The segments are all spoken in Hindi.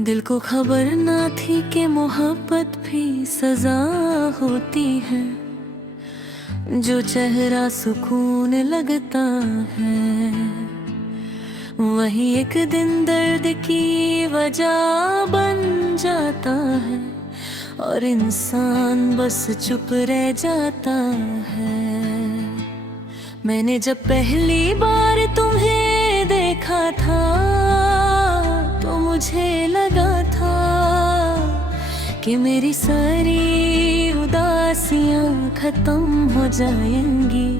दिल को खबर ना थी कि मोहब्बत भी सजा होती है। जो चेहरा सुकून लगता है वही एक दिन दर्द की वजह बन जाता है, और इंसान बस चुप रह जाता है। मैंने जब पहली बार तुम्हें देखा था तो मुझे लगा था कि मेरी सारी उदासियां खत्म हो जाएंगी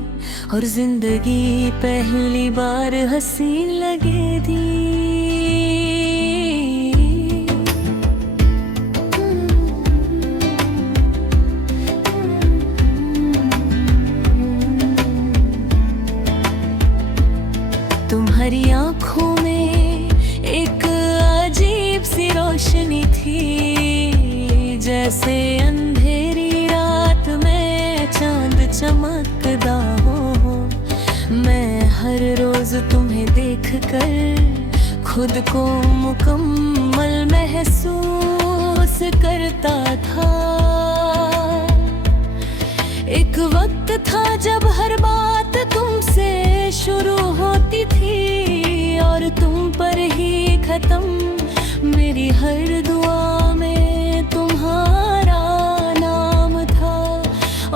और जिंदगी पहली बार हंसी लगेगी। तुम्हारी आंखों में एक अजीब सी रोशनी थी, जैसे अंधेरी रात में चांद चमकदा हो। मैं हर रोज तुम्हें देखकर खुद को मुकम्मल महसूस करता था। एक वक्त था जब हर बात तुमसे शुरू होती थी और तुम पर ही खत्म। मेरी हर दुआ में तुम्हारा नाम था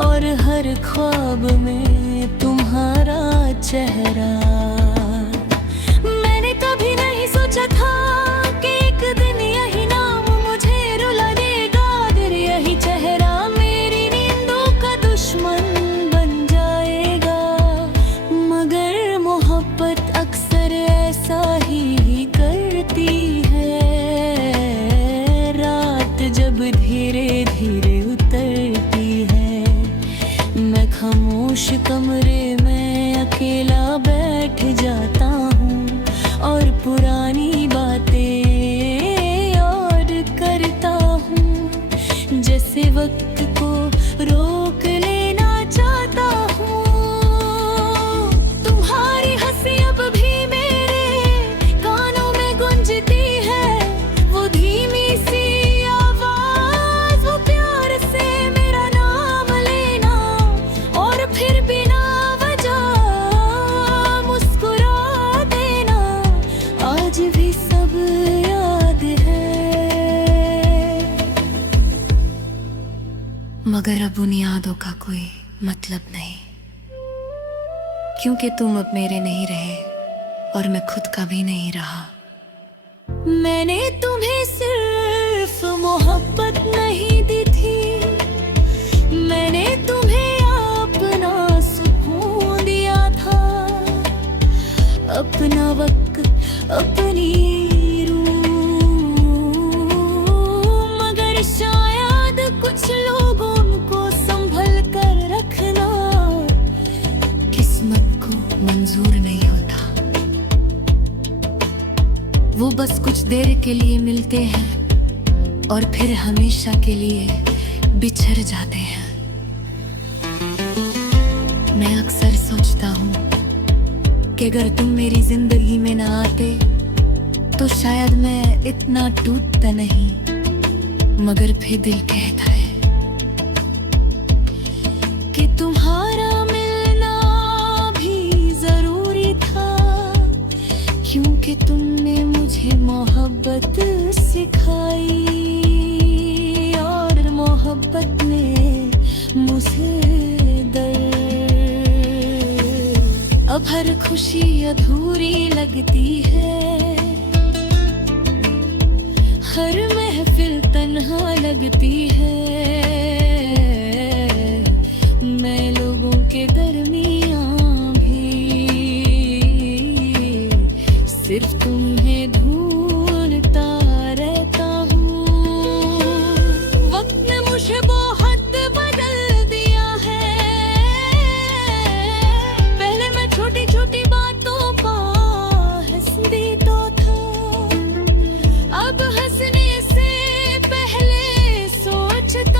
और हर ख्वाब में तुम्हारा चेहरा। मैंने कभी नहीं सोचा था कि एक दिन यही नाम मुझे रुला देगा, फिर यही चेहरा मेरी नींदों का दुश्मन बन जाएगा। मगर मोहब्बत अक्सर ऐसा ही करती है। रात जब धीरे धीरे उतरती है, मैं खामोश कमरे में अकेला बैठ जाता हूँ और पुरानी बातें और करता हूँ। जैसे वक्त को रोक लेना चाहता हूँ। तुम्हारी हंसी अब भी मेरे कानों में गूंजती है, वो धीमी सी आवाज, वो प्यार से मेरा नाम लेना और फिर बिना वजह मुस्कुरा देना। आज भी सब याद है, मगर अब उन यादों का कोई मतलब नहीं, क्योंकि तुम अब मेरे नहीं रहे और मैं खुद का भी नहीं रहा। मैंने तुम्हें सिर्फ मोहब्बत नहीं दी थी, मैंने तुम्हें अपना सुकून दिया था, अपना वक्त, अपनी मगर शायद कुछ लोगों को संभल कर रखना किस्मत को मंजूर नहीं होता। वो बस कुछ देर के लिए मिलते हैं और फिर हमेशा के लिए बिछड़ जाते हैं। मैं अक्सर सोचता हूँ कि अगर तुम मेरी जिंदगी में ना आते तो शायद मैं इतना टूटता नहीं, मगर फिर दिल कहता है कि तुम्हारा मिलना भी जरूरी था, क्योंकि तुमने मुझे मोहब्बत सिखाई और मोहब्बत ने मुझे दर्द। अब हर खुशी अधूरी लगती है, हर महफिल तन्हा लगती है। मैं लोगों के दरमियां भी सिर्फ तुम्हें ढूंढता रहता हूँ। वक्त ने मुझे बहुत बदल दिया है, पहले मैं छोटी छोटी बातों पर हंस देता था, अब हंसने से पहले सोचता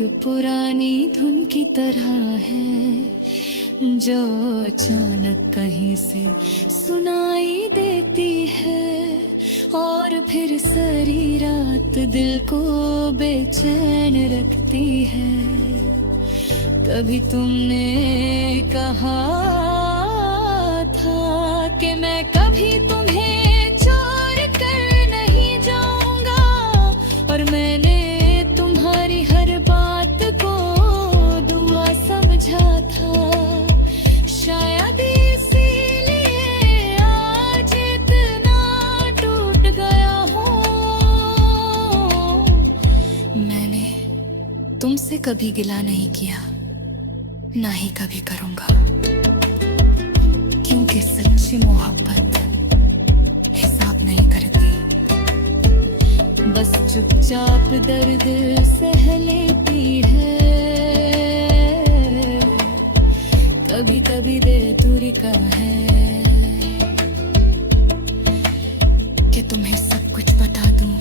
पुरानी धुन की तरह है जो अचानक कहीं से सुनाई देती है और फिर सारी रात दिल को बेचैन रखती है। कभी तुमने कहा था कि मैं कभी तुम्हें छोड़ कर नहीं जाऊंगा और मैंने तुम्हारी हर बात को दुआ समझा था। शायद इसीलिए आज इतना टूट गया हूँ। मैंने तुमसे कभी गिला नहीं किया, ना ही कभी करूंगा, क्योंकि सच्ची मोहब्बत हिसाब नहीं करती, बस चुपचाप दर्द सह लेती है। कभी कभी दिल दूरी का है कि तुम्हें सब कुछ बता दूं,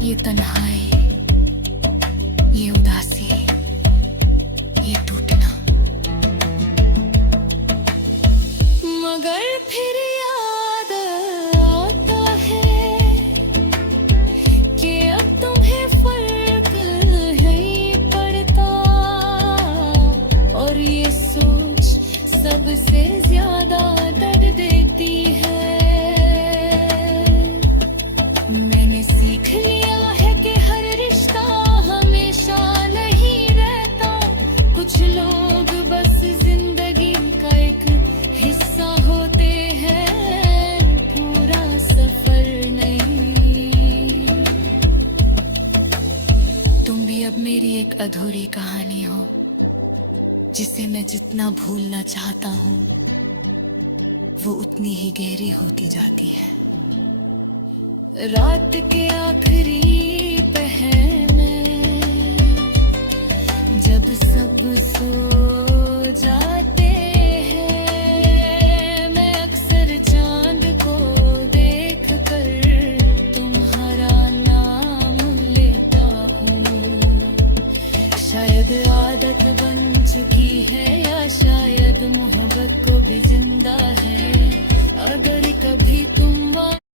ये तन्हाई, ये उदासी, ये टूटना, मगर फिर याद आता है कि अब तुम्हें फर्क नहीं पड़ता और ये सोच सबसे ज्यादा दर्द देती है। मैंने सीख लिया है कि हर रिश्ता हमेशा नहीं रहता, कुछ लोग बस जिंदगी का एक हिस्सा होते हैं, पूरा सफर नहीं। तुम भी अब मेरी एक अधूरी कहानी हो, जिसे मैं जितना भूलना चाहता हूँ वो उतनी ही गहरी होती जाती है। रात के आखिरी पहर में जब सब सो जाते हैं, मैं अक्सर चांद को